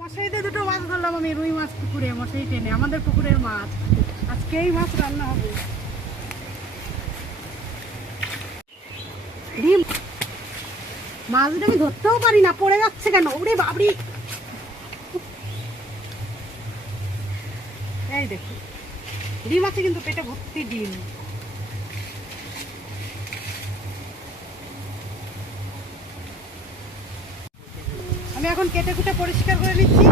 মশাইতে দুটো মাছ ধরলাম আমি, রুই মাছ পুকুরে, মশাই টেনে, আমাদের পুকুরের মাছ। আজকে এই মাছ রান্না হবে। মাছটা আমি ধরতেও পারি না, পড়ে যাচ্ছে কেন? ওরে বাবরি, এই দেখো ডিম আছে কিন্তু পেটে ভর্তি ডিম। আমি এখন কেটে কুটে পরিষ্কার করে নিচ্ছি।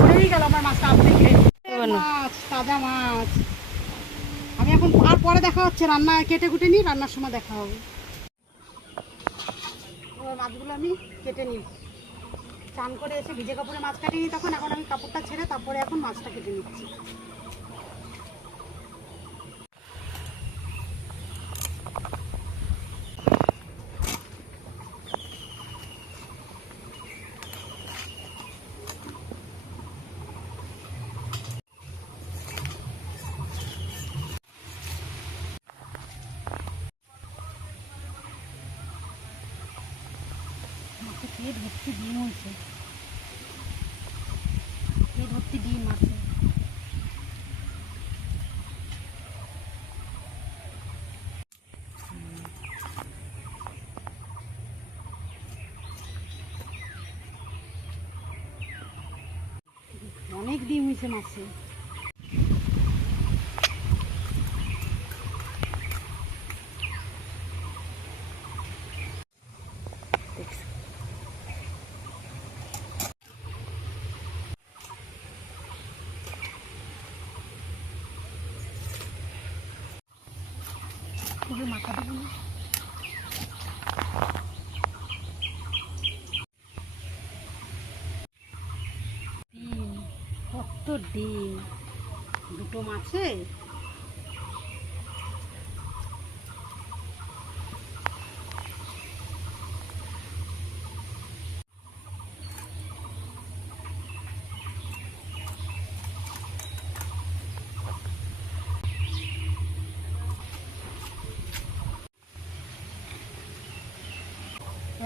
পড়েই গেল আমার মাছটা থেকে, মাছ, তাজা মাছ। আমি এখন আর পরে দেখা হচ্ছে, রান্না কেটে কুটে নিই, রান্নার সময় দেখা হবে। মাছগুলো আমি কেটে নিই, চান করে এসে ভিজে কাপড়ে মাছ কাটিয়ে নিই তখন। এখন আমি কাপড়টা ছেড়ে তারপরে এখন মাছটা কেটে নিচ্ছি। পেট ভর্তি ডিম হয়েছে, পেট ভর্তি ডিম আছে। অনেক ডিম হয়েছে মাছে। মাথা দেবো না। ডিম, কত ডিম, দুটো মাছে।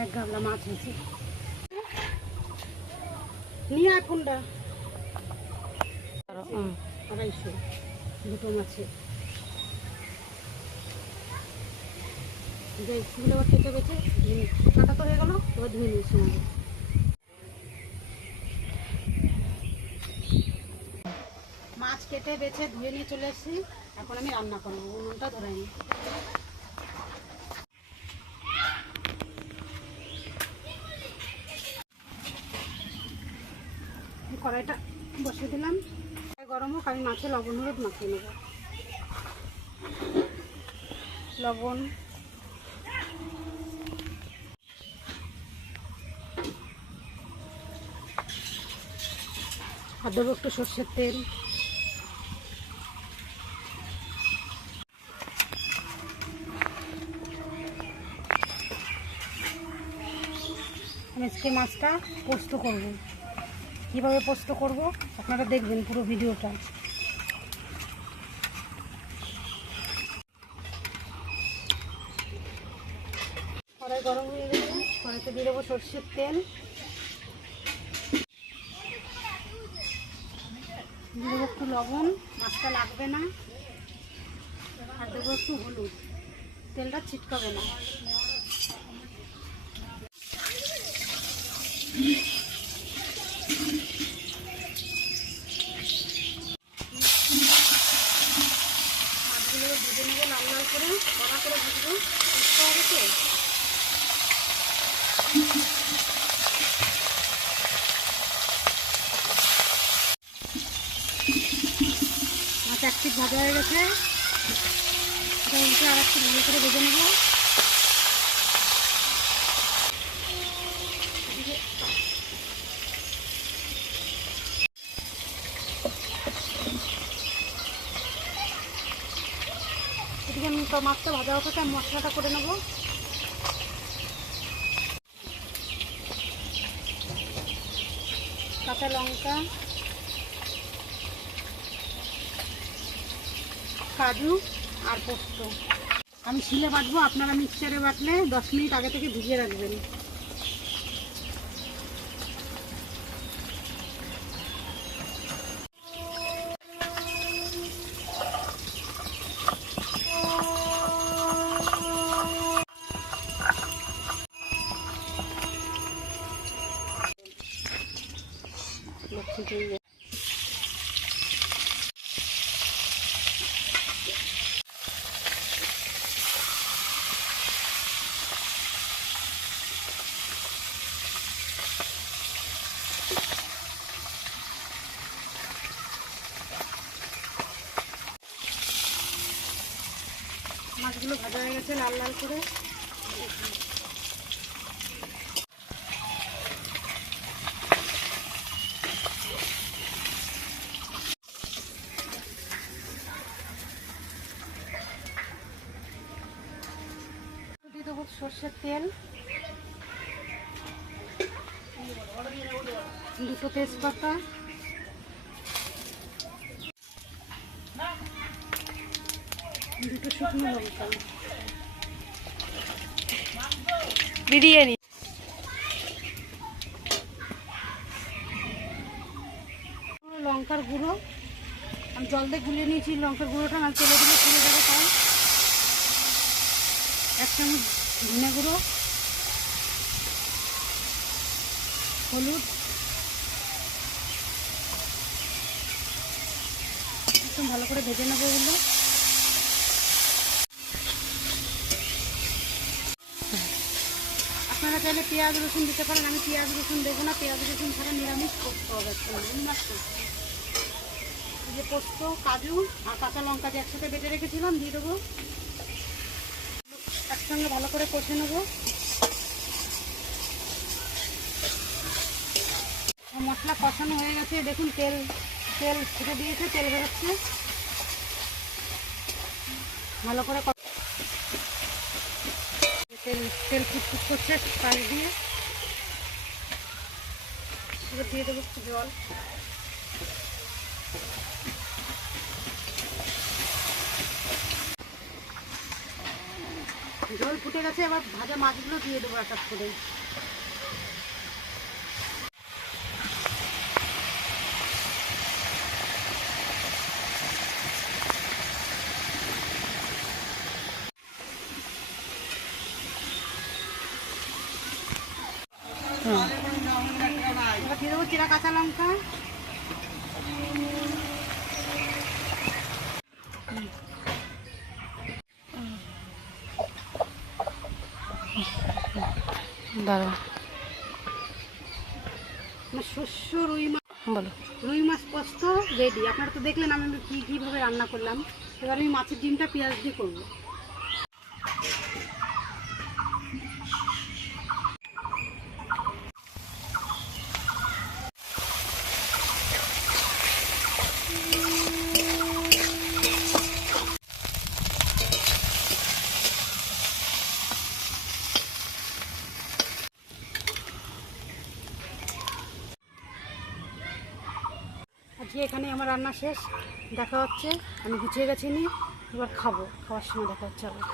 এক গামলা মাছ হয়েছে। নিয়ে আয় ফোনটা। 250 দুটো মাছে। সেগুলো আবার কেটে বেছে কাটা তো হয়ে গেল, এবার ধুয়ে নিয়েছি আমাদের। মাছ কেটে বেছে ধুয়ে নিয়ে চলে এসেছি। এখন আমি রান্না করবো, উনুনটা ধরে নিই। কড়াইটা বসিয়ে দিলাম, গরম হোক। আমি মাছে লবণ হলুদ মাখিয়ে নেব। লবণ, আর দেবো একটু সর্ষের তেল। আজকে মাছটা পোস্ত করব। কীভাবে পোস্ত করব আপনারা দেখবেন পুরো ভিডিওটা। কড়াই গরম হয়ে গেছে, কড়াইতে দিয়ে দেবো সর্ষের তেল, দিয়ে দেবো একটু লবণ, মাছটা লাগবে না, আর দেবো একটু হলুদ, তেলটা ছিটকাবে না। মাছগুলো ভেজে নেবো লাল লাল করে, কড়া করে ভুজবো, বুঝতে হবে তো। মাছ এক পিঠ ভাজা হয়ে গেছে, উল্টে আর একটু ভালো করে ভেজে নেবো। এদিকে আমি তো মাছটা ভাজা হতে মশলাটা করে নেবো। কাঁচা লঙ্কা, কাজু আর পোস্ত। আমি শিলে বাটবো, আপনারা মিক্সচারে বাটলে 10 মিনিট আগে থেকে ভিজিয়ে রাখবেন। মাছগুলো ভাজা হয়ে গেছে লাল লাল করে। দিয়ে দেবো সর্ষের তেল, দুটো তেজপাতা, দুটো শুকনো লঙ্কা, বিরিয়ানি, লঙ্কার গুঁড়ো আমি জল দিয়ে গুলিয়ে নিয়েছি। লঙ্কার গুঁড়োটা না তেলে দিলে পুড়ে যাবে, তাই 1 চামচ ধনে গুঁড়ো, হলুদ, একটু ভালো করে ভেজে নেবো এগুলো। আপনারা চাইলে পেঁয়াজ রসুন দিতে পারেন, আমি পেঁয়াজ রসুন দেবো না, পেঁয়াজ রসুন ছাড়া নিরামিষ করতে হবে। এই যে পোস্ত, কাজু আর কাঁচা লঙ্কা যে একসাথে বেটে রেখেছিলাম দিয়ে দেবো, একসঙ্গে ভালো করে কষে নেবো। মশলা কষানো হয়ে গেছে, দেখুন তেল তেল ছেড়ে দিয়েছে, তেল বেরোচ্ছে। ভালো করে তেল তেল ফুটফুট করছে পাশ দিয়ে, এবার দিয়ে দেবো একটু জল। জল ফুটে গেছে, এবার ভাজা মাছগুলো দিয়ে দেবো এক এক করে। এবার দিয়ে দেবো চিরা কাঁচা লঙ্কা, শস্য রুই মাছ, বলো রুই মাছ পোস্ত রেডি। আপনারা তো দেখলেন আমি কীভাবে রান্না করলাম। এবার আমি মাছের ডিমটা পেঁয়াজ দিয়ে করবো। আজকে এখানে আমার রান্না শেষ, দেখা হচ্ছে। আমি গুছিয়ে গেছি নি, এবার খাবো, খাওয়ার সময় দেখা হচ্ছে আবার।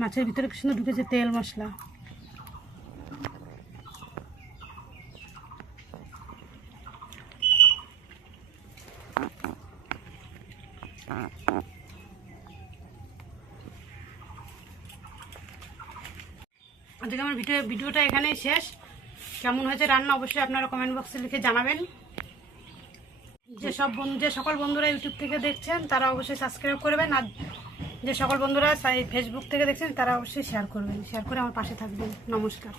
মাছের ভিতরে কি সুন্দর ঢুকেছে তেল মশলা। আজকে আমার ভিডিওটা এখানেই শেষ। কেমন হয়েছে রান্না অবশ্যই আপনারা কমেন্ট বক্সে লিখে জানাবেন। যে সকল বন্ধুরা ইউটিউব থেকে দেখছেন তারা অবশ্যই সাবস্ক্রাইব করবেন, আর যে সকল বন্ধুরা ফেসবুক থেকে দেখছেন তারা অবশ্যই শেয়ার করবেন, শেয়ার করে আমার পাশে থাকবেন। নমস্কার।